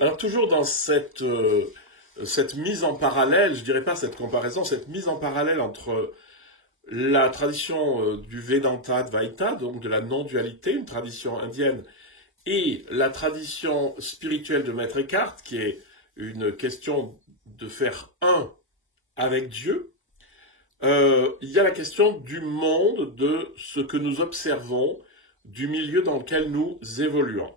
Alors toujours dans cette mise en parallèle, je dirais pas cette comparaison, cette mise en parallèle entre la tradition du Vedanta Advaita, donc de la non-dualité, une tradition indienne, et la tradition spirituelle de Maître Eckhart, qui est une question de faire un avec Dieu, il y a la question du monde, de ce que nous observons, du milieu dans lequel nous évoluons.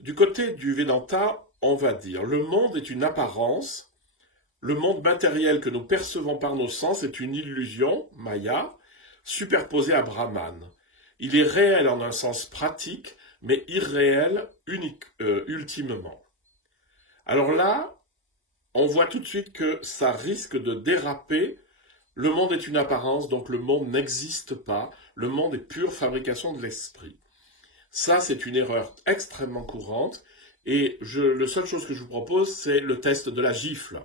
Du côté du Vedanta, on va dire, le monde est une apparence, le monde matériel que nous percevons par nos sens est une illusion, Maya, superposée à Brahman. Il est réel en un sens pratique, mais irréel ultimement. Alors là, on voit tout de suite que ça risque de déraper. Le monde est une apparence, donc le monde n'existe pas. Le monde est pure fabrication de l'esprit. Ça, c'est une erreur extrêmement courante. Et la seule chose que je vous propose, c'est le test de la gifle.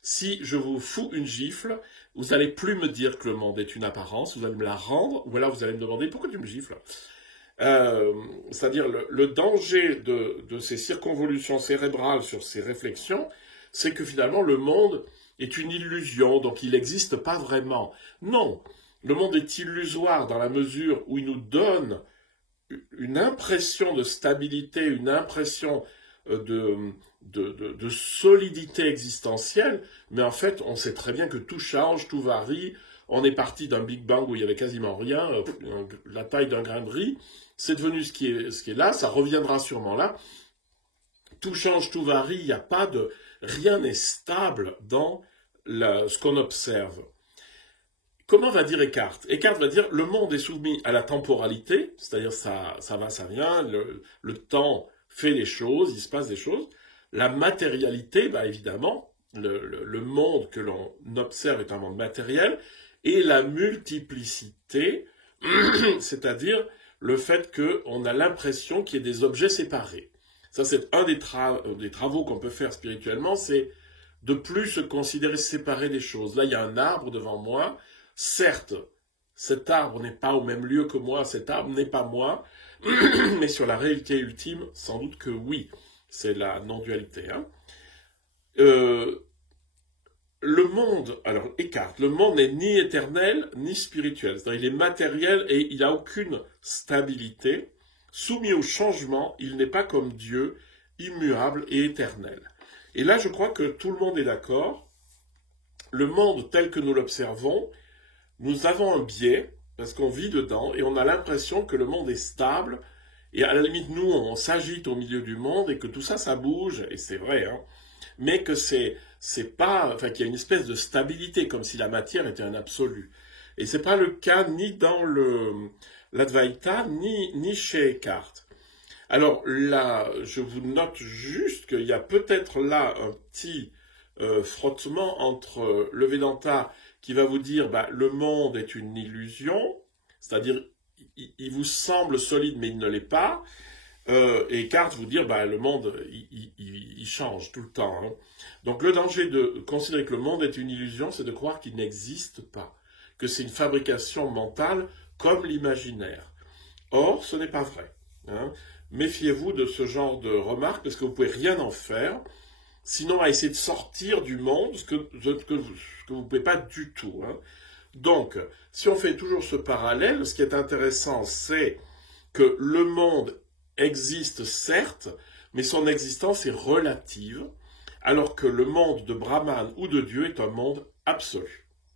Si je vous fous une gifle, vous n'allez plus me dire que le monde est une apparence, vous allez me la rendre, ou alors vous allez me demander pourquoi tu me gifles. C'est-à-dire le danger de ces circonvolutions cérébrales sur ces réflexions, c'est que finalement le monde est une illusion, donc il n'existe pas vraiment. Non, le monde est illusoire dans la mesure où il nous donne une impression de stabilité, une impression de solidité existentielle, mais en fait, on sait très bien que tout change, tout varie. On est parti d'un Big Bang où il y avait quasiment rien, la taille d'un grain de riz. C'est devenu ce qui est là, ça reviendra sûrement là. Tout change, tout varie, il n'y a pas de... Rien n'est stable dans ce qu'on observe. Comment va dire Eckhart? Eckhart va dire le monde est soumis à la temporalité, c'est-à-dire ça va, ça vient, le temps fait les choses, il se passe des choses. La matérialité, bah évidemment, le monde que l'on observe est un monde matériel, et la multiplicité, c'est-à-dire le fait qu'on a l'impression qu'il y ait des objets séparés. Ça, c'est un des travaux qu'on peut faire spirituellement, c'est de plus se considérer séparé des choses. Là, il y a un arbre devant moi. Certes, cet arbre n'est pas au même lieu que moi, cet arbre n'est pas moi, mais sur la réalité ultime, sans doute que oui. C'est la non-dualité. Hein. Le monde, alors Eckhart, le monde n'est ni éternel ni spirituel. C'est-à-dire il est matériel et il n'a aucune stabilité. Soumis au changement, il n'est pas comme Dieu, immuable et éternel. Et là, je crois que tout le monde est d'accord. Le monde tel que nous l'observons, nous avons un biais, parce qu'on vit dedans, et on a l'impression que le monde est stable, et à la limite, nous, on s'agite au milieu du monde, et que tout ça, ça bouge, et c'est vrai, hein, mais que c'est pas, enfin, qu'il y a une espèce de stabilité, comme si la matière était un absolu. Et c'est pas le cas ni dans l'Advaita, ni chez Eckhart. Alors là, je vous note juste qu'il y a peut-être là un petit frottement entre le Vedanta qui va vous dire bah, le monde est une illusion, c'est-à-dire il vous semble solide mais il ne l'est pas, et Eckhart vous dire bah, le monde il change tout le temps. Hein. Donc le danger de considérer que le monde est une illusion, c'est de croire qu'il n'existe pas, que c'est une fabrication mentale comme l'imaginaire. Or, ce n'est pas vrai. Hein. Méfiez-vous de ce genre de remarques parce que vous ne pouvez rien en faire. Sinon, à essayer de sortir du monde, ce que vous ne pouvez pas du tout. Hein. Donc, si on fait toujours ce parallèle, ce qui est intéressant, c'est que le monde existe certes, mais son existence est relative, alors que le monde de Brahman ou de Dieu est un monde absolu.